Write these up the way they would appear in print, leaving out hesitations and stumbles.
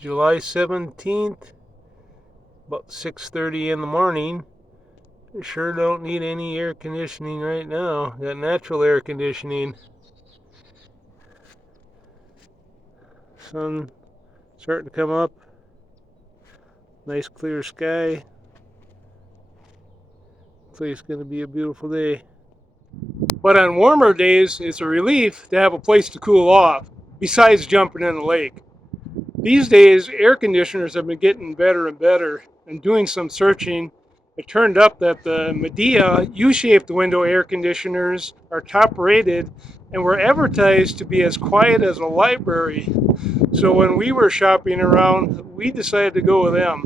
July 17th, about 6:30 in the morning. Sure don't need any air conditioning right now. Got natural air conditioning. Sun starting to come up. Nice clear sky. Looks like it's going to be a beautiful day. But on warmer days, it's a relief to have a place to cool off, besides jumping in the lake. These days, air conditioners have been getting better and better, and doing some searching, it turned up that the Midea U-shaped window air conditioners are top rated and were advertised to be as quiet as a library. So when we were shopping around, we decided to go with them.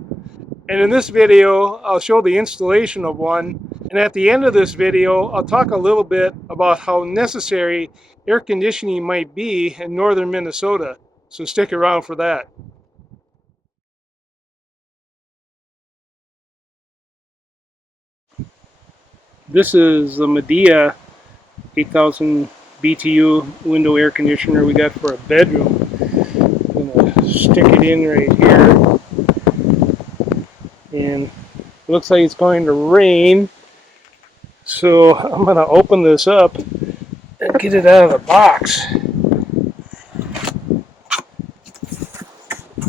And in this video, I'll show the installation of one. And at the end of this video, I'll talk a little bit about how necessary air conditioning might be in northern Minnesota. So stick around for that. This is the Midea 8000 BTU window air conditioner we got for a bedroom. I'm gonna stick it in right here. And it looks like it's going to rain. So I'm gonna open this up and get it out of the box.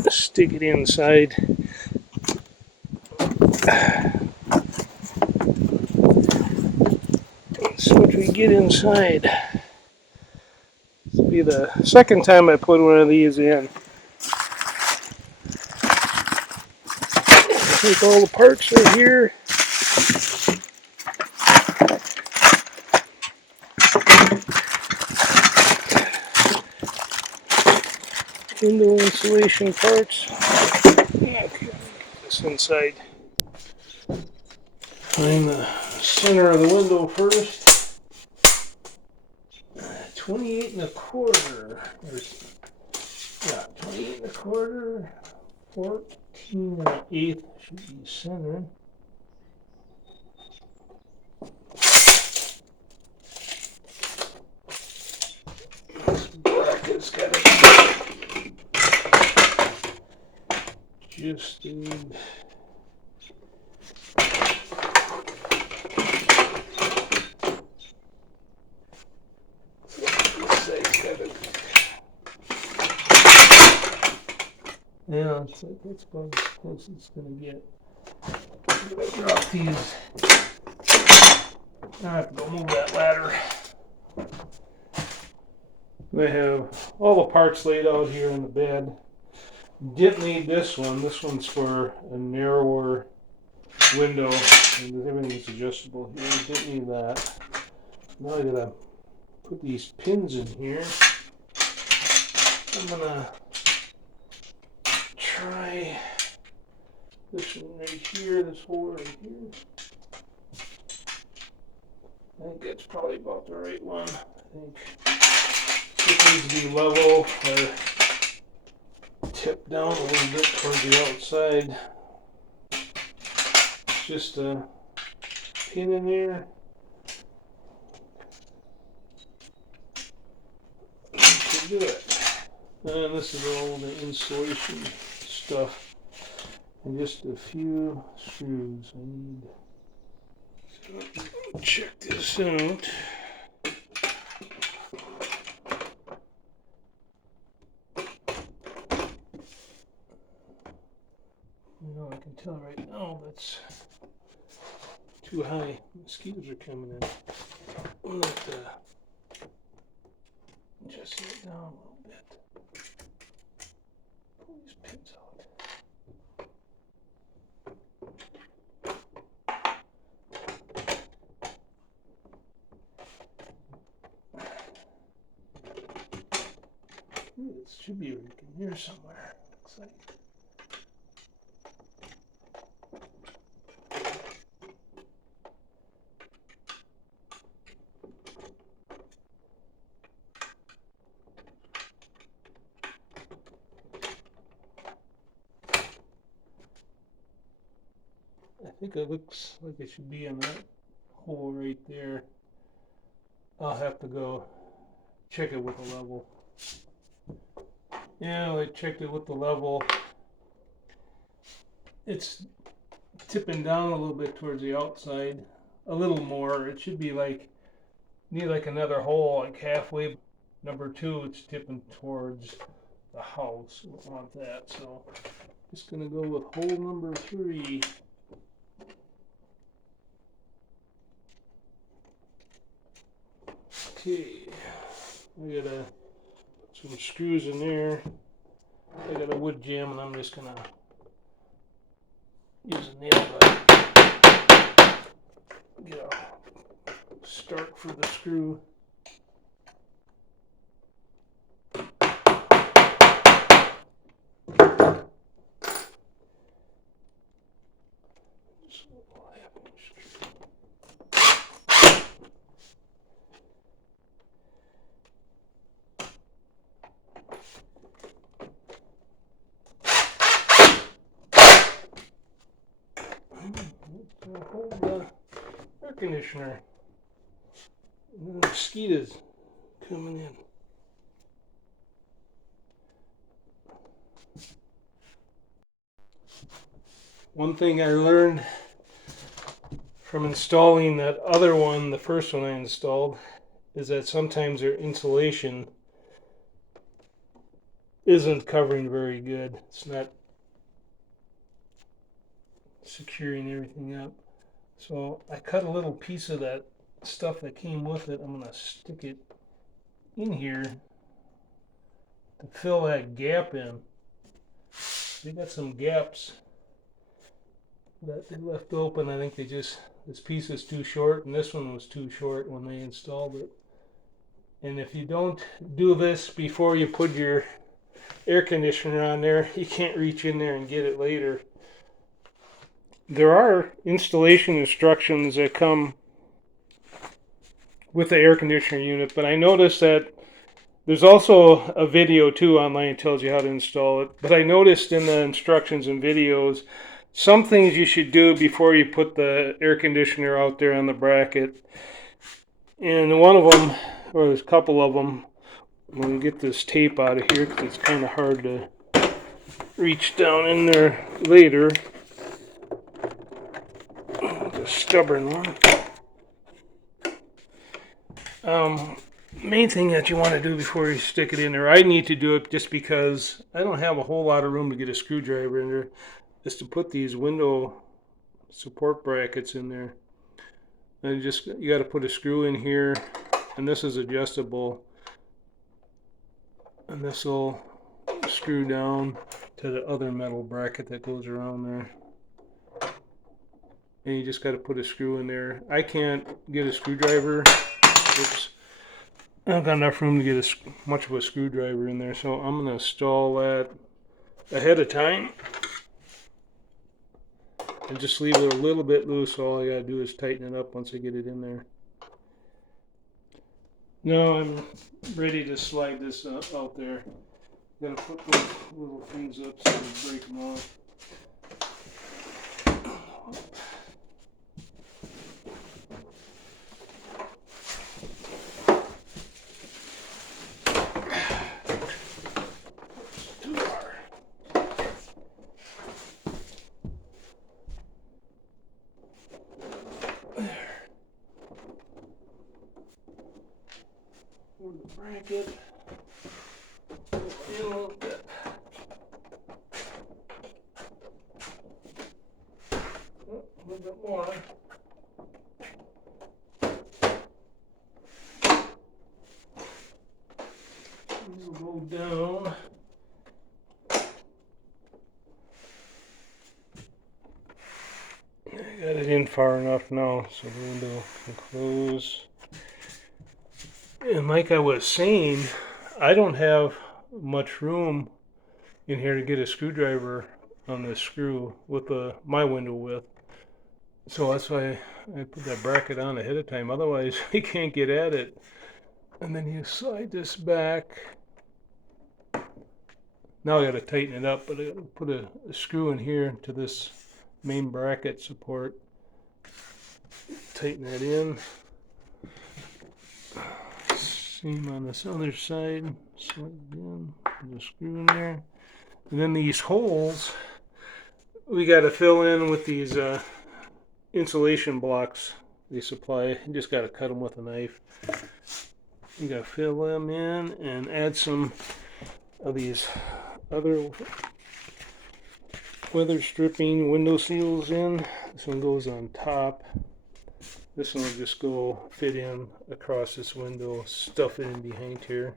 Stick it inside. Let's see what we get inside. This will be the second time I put one of these in. Take all the parts right here. Window insulation parts. Okay, get this inside. Find the center of the window first. 28 and a quarter. Yeah, 28 and a quarter. 14 and an eighth should be centered. This bracket's got to be adjusted. Yeah, it's like that's about as close as it's going to get. I'm going to drop these. I have to go move that ladder. I have all the parts laid out here in the bed. Didn't need this one. This one's for a narrower window, and everything's adjustable here. Didn't need that. Now I gotta put these pins in here. I'm gonna try this one right here, this hole right here. I think that's probably about the right one. I think it needs to be level or tip down a little bit towards the outside. It's just a pin in there. That should do it. And this is all the insulation stuff. And just a few screws I need. So check this out. You know, I can tell right now that's too high. Mosquitoes are coming in. I'm going to adjust it down a little bit. Pull these pins out. It should be in here somewhere. Looks like. I think it looks like it should be in that hole right there. I'll have to go check it with a level. Yeah, I checked it with the level. It's tipping down a little bit towards the outside. A little more. It should be like, need like another hole, like halfway. Number 2, it's tipping towards the house. We don't want that, so just gonna go with hole number 3. Okay, we gotta put some screws in there. I got a wood jam, and I'm just gonna use a nail gun. Get a start for the screw. Hold the air conditioner. And the mosquitoes coming in. One thing I learned from installing that other one, the first one I installed, is that sometimes their insulation isn't covering very good. It's not securing everything up. So I cut a little piece of that stuff that came with it. I'm going to stick it in here to fill that gap in. They got some gaps that they left open. I think this piece is too short, and this one was too short when they installed it. And if you don't do this before you put your air conditioner on there, you can't reach in there and get it later. There are installation instructions that come with the air conditioner unit, but I noticed that there's also a video too online that tells you how to install it. But I noticed in the instructions and videos some things you should do before you put the air conditioner out there on the bracket. And one of them, or there's a couple of them, I'm going to get this tape out of here because it's kind of hard to reach down in there later. It's a stubborn one. Main thing that you want to do before you stick it in there, I need to do it just because I don't have a whole lot of room to get a screwdriver in there, is to put these window support brackets in there. And you got to put a screw in here, and this is adjustable, and this will screw down to the other metal bracket that goes around there. And you just got to put a screw in there. I can't get a screwdriver. Oops. I don't got enough room to get much of a screwdriver in there, so I'm going to install that ahead of time and just leave it a little bit loose. So all I got to do is tighten it up once I get it in there. Now I'm ready to slide this out there. Got to put those little things up so they break them off. The bracket in a little bit. Oh, a little bit more. We'll go down. I got it in far enough now so the window can close. And like I was saying, I don't have much room in here to get a screwdriver on this screw with my window width. So that's why I put that bracket on ahead of time. Otherwise, you can't get at it. And then you slide this back. Now I got to tighten it up, but I got to put a screw in here to this main bracket support. Tighten that in. Same on this other side. Slide it in. There's a screw in there. And then these holes, we got to fill in with these insulation blocks they supply. You just got to cut them with a knife. You got to fill them in and add some of these other weather stripping window seals in. This one goes on top. This one will just go fit in across this window, stuff it in behind here.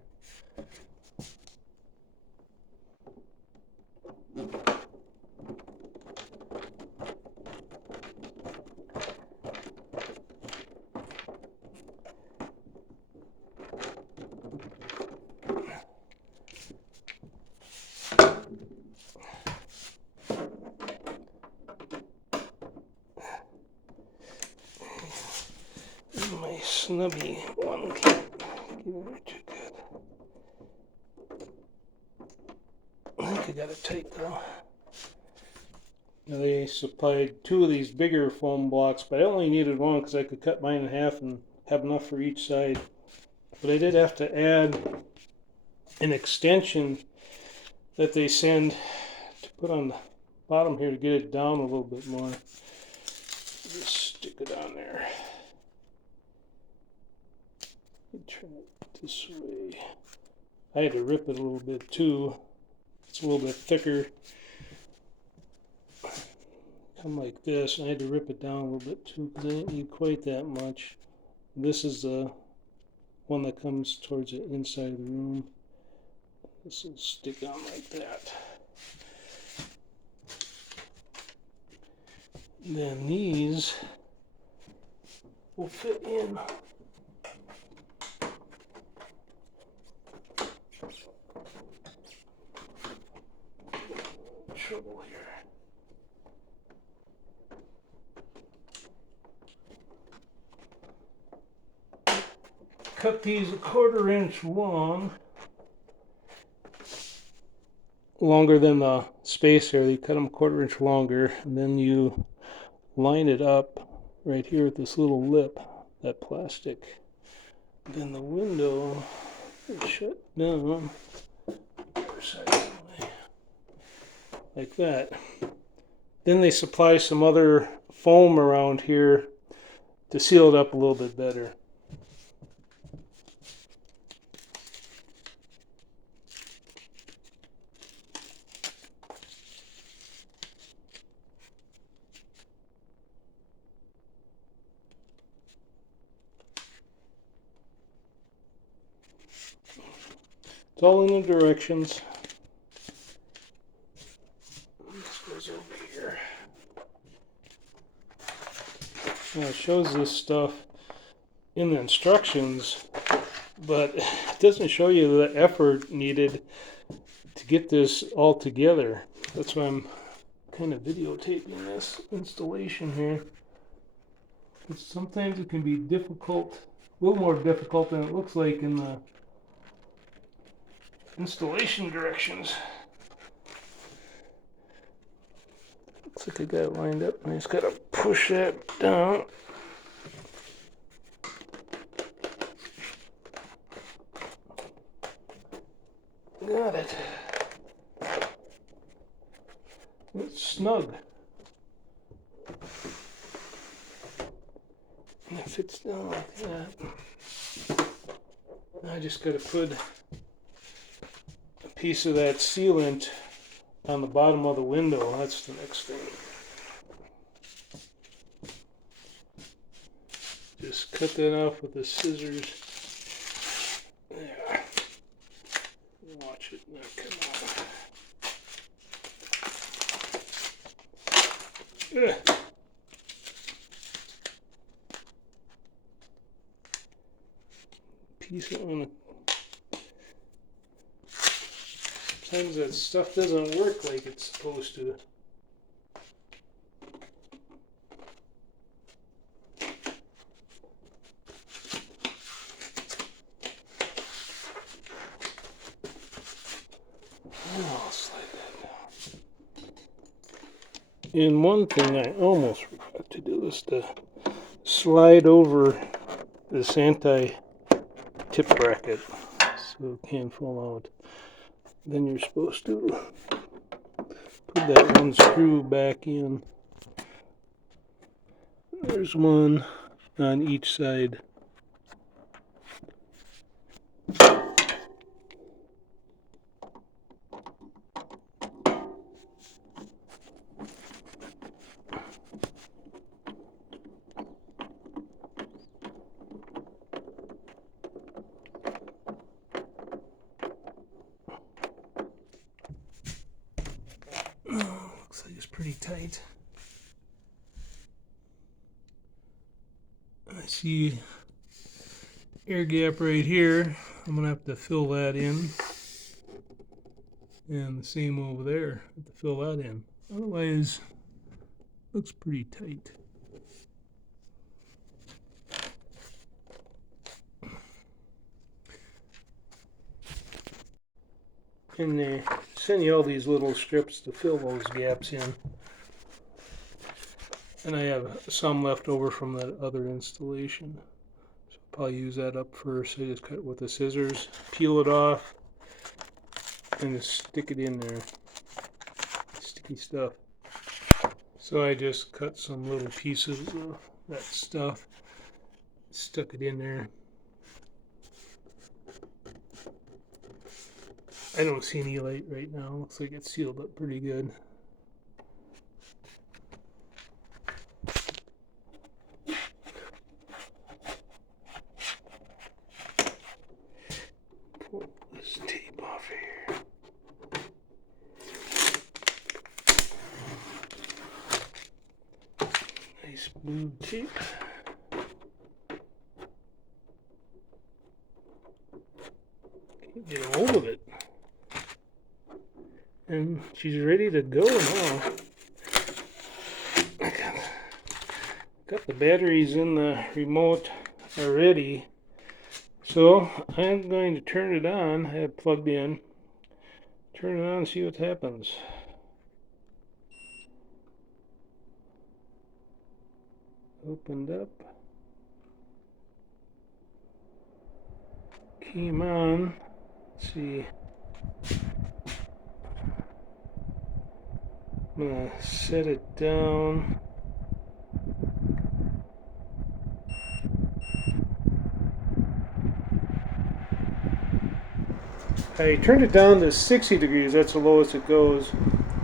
My snubby one can't get in there too good. I think I got it tight though. Now they supplied 2 of these bigger foam blocks, but I only needed 1 because I could cut mine in half and have enough for each side. But I did have to add an extension that they send to put on the bottom here to get it down a little bit more. Just stick it on there. Turn it this way. I had to rip it a little bit too. It's a little bit thicker. Come like this. I had to rip it down a little bit too because I didn't need quite that much. This is the one that comes towards the inside of the room. This will stick on like that. Then these will fit in. Trouble here. Cut these 1/4 inch long, longer than the space here. You cut them 1/4 inch longer, and then you line it up right here with this little lip, that plastic. Then the window is shut down like that. Then they supply some other foam around here to seal it up a little bit better. It's all in the directions. This goes over here. Now it shows this stuff in the instructions, but it doesn't show you the effort needed to get this all together. That's why I'm kind of videotaping this installation here. But sometimes it can be difficult, a little more difficult than it looks like in the installation directions. Looks like I got it lined up and I just gotta push that down. Got it. It's snug. And it fits down like that. I just gotta put a piece of that sealant on the bottom of the window. That's the next thing. Just cut that off with the scissors. There. Watch it not come out. Ugh. Piece of on. Sometimes that stuff doesn't work like it's supposed to. I'll slide that down. And one thing I almost forgot to do is to slide over this anti-tip bracket so it can't fall out. Then you're supposed to put that one screw back in. There's one on each side. Looks like it's pretty tight. I see air gap right here. I'm gonna have to fill that in, and the same over there. Have to fill that in. Otherwise, looks pretty tight. And they send you all these little strips to fill those gaps in. And I have some left over from that other installation. So I'll probably use that up first. I just cut it with the scissors, peel it off, and just stick it in there. Sticky stuff. So I just cut some little pieces of that stuff, stuck it in there. I don't see any light right now. Looks like it's sealed up pretty good. Pull this tape off here. Nice blue tape. Can't get a hold of it. And she's ready to go now. I got the batteries in the remote already. So I'm going to turn it on. I have it plugged in. Turn it on and see what happens. Opened up. Came on. Let's see. I'm gonna set it down. I turned it down to 60 degrees, that's the lowest it goes,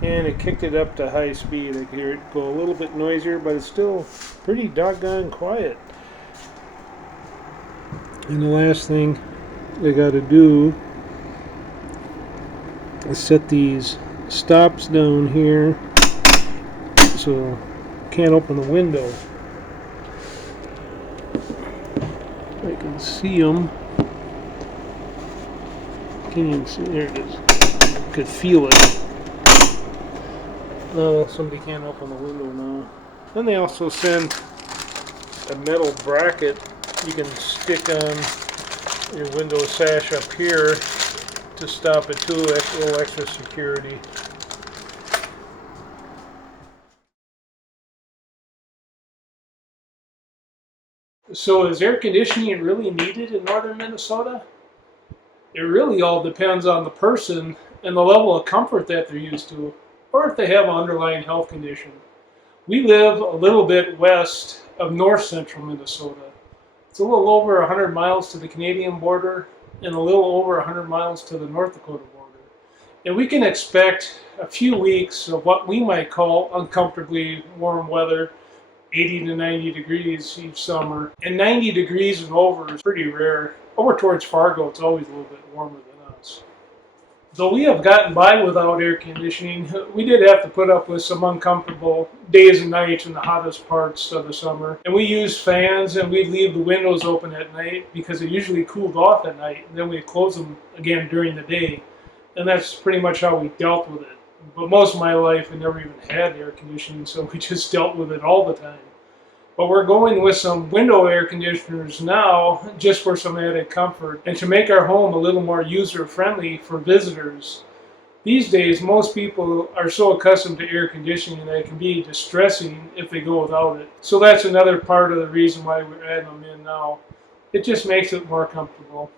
and it kicked it up to high speed. I could hear it go a little bit noisier, but it's still pretty doggone quiet. And the last thing I gotta do is set these stops down here so I can't open the window. I can see them. Can't even see. There it is. I could feel it. No, somebody can't open the window now. Then they also send a metal bracket you can stick on your window sash up here to stop it too. That's a little extra security. So is air conditioning really needed in northern Minnesota? It really all depends on the person and the level of comfort that they're used to, or if they have an underlying health condition. We live a little bit west of north central Minnesota. It's a little over 100 miles to the Canadian border and a little over 100 miles to the North Dakota border. And we can expect a few weeks of what we might call uncomfortably warm weather, 80 to 90 degrees each summer. And 90 degrees and over is pretty rare. Over towards Fargo, it's always a little bit warmer than us. Though we have gotten by without air conditioning, we did have to put up with some uncomfortable days and nights in the hottest parts of the summer. And we used fans and we'd leave the windows open at night because it usually cooled off at night. And then we'd close them again during the day. And that's pretty much how we dealt with it. But most of my life, I never even had air conditioning, so we just dealt with it all the time. But we're going with some window air conditioners now, just for some added comfort, and to make our home a little more user-friendly for visitors. These days, most people are so accustomed to air conditioning that it can be distressing if they go without it. So that's another part of the reason why we're adding them in now. It just makes it more comfortable.